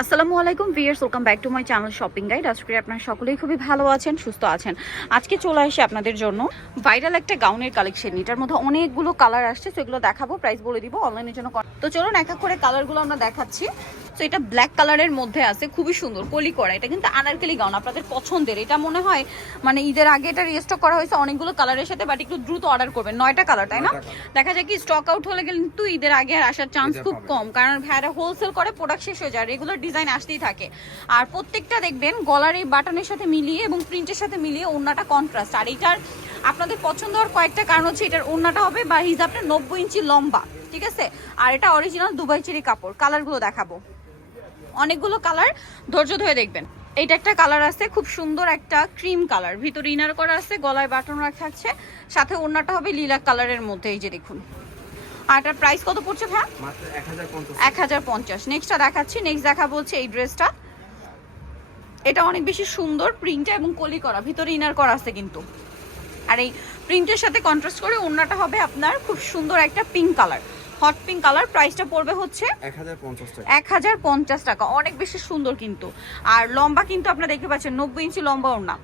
আসসালামু আলাইকুম viewers welcome back to my channel shopping guide. আজকে আপনারা সকলেই খুবই ভালো আছেন, সুস্থ আছেন। আজকে চলে আসে আপনাদের জন্য ভাইরাল একটা গাউনের কালেকশন এটার মধ্যে অনেকগুলো কালার আসছে সেগুলো দেখাবো প্রাইস বলে দিব অনলাইনের জন্য তো চলুন এক এক করে কালারগুলো আমরা দেখাচ্ছি। তো এটা ব্ল্যাক কালারের মধ্যে আছে খুবই সুন্দর কলি করা। এটা কিন্তু আনারকেলি গাউন আপনাদের পছন্দের। এটা মনে হয় মানে ঈদের আগে এটা রিস্টক করা হয়েছে অনেকগুলো কালারের সাথে বাট একটু দ্রুত অর্ডার করবেন। নয়টা কালার তাই না? দেখা যায় কি স্টক আউট হলে কিন্তু ঈদের আগে আর আসার চান্স খুব কম কারণ ভাইরা হোলসেল করে প্রোডাক্ট শেষ হয়ে যায় রেগুলার ডিজাইন আসতেই থাকে। আর প্রত্যেকটা দেখবেন গলার এই বাটনের সাথে মিলিয়ে এবং প্রিন্টের সাথে মিলিয়ে ওড়নাটা কন্ট্রাস্ট আর এটার আপনাদের পছন্দ হওয়ার কয়েকটা কারণ হচ্ছে এটার ওড়নাটা হবে বা হিজাবটা নব্বই ইঞ্চি লম্বা ঠিক আছে? আর এটা অরিজিনাল দুবাই চেরি কাপড় কালারগুলো দেখাবো। অনেকগুলো কালার ধৈর্য ধরে দেখবেন। এইটা একটা কালার আছে খুব সুন্দর একটা ক্রিম কালার। ভিতরে ইনার করা আছে গলায় বাটন রাখা থাকছে সাথে ওড়নাটা হবে লীলা কালারের মধ্যে এই যে দেখুন। আর এটার প্রাইস কত পড়ছে ভাই এক হাজার পঞ্চাশ। এক হাজার পঞ্চাশ। নেক্সটটা দেখাচ্ছি নেক্সট দেখা বলছে এই ড্রেসটা এটা অনেক বেশি সুন্দর প্রিন্টটা এবং কলি করা ভিতরে ইনার করা আছে কিন্তু। আর এই প্রিন্টের সাথে কন্ট্রাস্ট করে ওড়নাটা হবে আপনার খুব সুন্দর একটা pink colour hot pink colour প্রাইসটা পড়বে হচ্ছে এক হাজার পঞ্চাশ টাকা। অনেক বেশি সুন্দর কিন্তু। আর লম্বা কিন্তু আপনারা দেখতে পাচ্ছেন নব্বই ইঞ্চি লম্বা না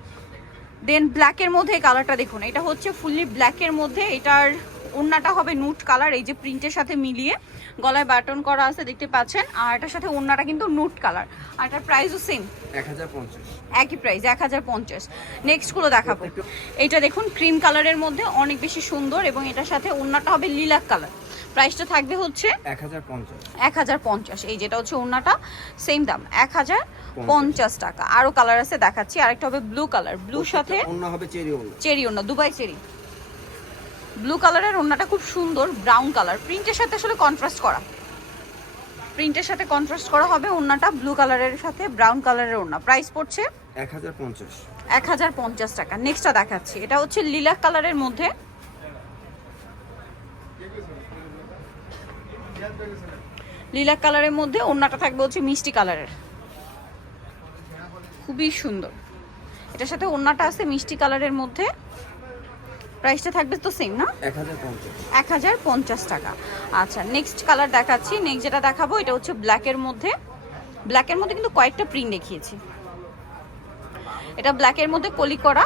দেন ব্ল্যাকের মধ্যে এই কালারটা দেখুন। এটা হচ্ছে ফুললি ব্ল্যাকের মধ্যে। এটার ওড়নাটা হবে নুট কালার এই যে প্রিন্টের সাথে মিলিয়ে গলায় বাটন করা আছে দেখতে পাচ্ছেন। আর এটার সাথে ওড়নাটা কিন্তু নুট কালার। আর এটার প্রাইসও সেম এক হাজার পঞ্চাশ। একই প্রাইস এক হাজার পঞ্চাশ। নেক্সটগুলো দেখাবো। এইটা দেখুন ক্রিম কালারের মধ্যে অনেক বেশি সুন্দর এবং এটার সাথে ওড়নাটা হবে লিলাক কালার প্রাইসটা থাকবে হচ্ছে এক হাজার পঞ্চাশ। এই যেটা হচ্ছে ওড়নাটা সেম দাম এক হাজার পঞ্চাশ টাকা। আরও কালার আছে দেখাচ্ছি। আরেকটা হবে ব্লু কালার ব্লুর সাথে চেরি ওড়না দুবাই চেরি। ব্লু কালারের ওড়নাটা খুব সুন্দর ব্রাউন কালার প্রিন্টের সাথে আসলে কন্ট্রাস্ট করা। প্রিন্টের সাথে কন্ট্রাস্ট করা হবে ওড়নাটা ব্লু কালারের সাথে ব্রাউন কালারের ওড়না। প্রাইস পড়ছে এক হাজার পঞ্চাশ। এক হাজার পঞ্চাশ টাকা। নেক্সটটা দেখাচ্ছি। এটা হচ্ছে লিলাক কালারের মধ্যে। লিলাক কালারের মধ্যে ওড়নাটা থাকবে হচ্ছে মিষ্টি কালারের খুবই সুন্দর। এটার সাথে ওড়নাটা আছে মিষ্টি কালারের মধ্যে। প্রাইসটা থাকবে তো সেম না? এক হাজার পঞ্চাশ। টাকা। আচ্ছা নেক্সট কালার দেখাচ্ছি। নেক্সট যেটা দেখাবো এটা হচ্ছে ব্ল্যাকের মধ্যে। ব্ল্যাকের মধ্যে কিন্তু কয়েকটা প্রিন্ট দেখিয়েছি। এটা ব্ল্যাকের মধ্যে কলি করা।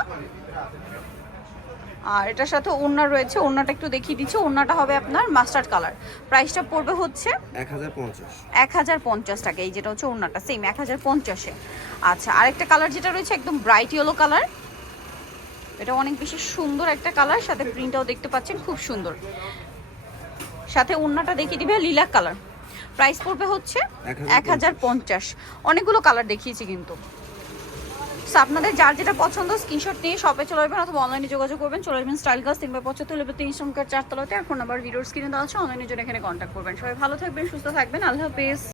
আর এটার সাথে ওড়না রয়েছে। ওড়নাটা একটু দেখিয়ে দিচ্ছি। ওড়নাটা হবে আপনার মাস্টার্ড কালার প্রাইসটা পড়বে হচ্ছে এক হাজার পঞ্চাশ। এক হাজার পঞ্চাশ টাকা। এই যেটা হচ্ছে ওড়নাটা সেম এক হাজার পঞ্চাশে। আচ্ছা আরেকটা কালার যেটা রয়েছে একদম ব্রাইট ইয়েলো কালার এটা অনেক বেশি সুন্দর একটা কালার সাথে প্রিন্টটাও দেখতে পাচ্ছেন খুব সুন্দর। সাথে ওড়নাটা দেখিয়ে দিবে লিলাক কালার। প্রাইস পড়বে হচ্ছে এক হাজার পঞ্চাশ। অনেকগুলো কালার দেখিয়েছি কিন্তু। আপনাদের যার যেটা পছন্দ স্ক্রিনশট নিয়ে শপে চলে যাবেন অথবা অনলাইনে যোগাযোগ করবেন। চলে যাবেন স্টাইল গাছ তিন বাই পঁচাত্তর লেবে তিন সংখ্যার চারতলাতে এখন নাম্বার ভিডিওর স্ক্রিনে দেওয়া আছে অনলাইনে জন্য এখানে কন্ট্যাক্ট করবেন। সবাই ভালো থাকবেন সুস্থ থাকবেন। আল্লাহ হাফেজ।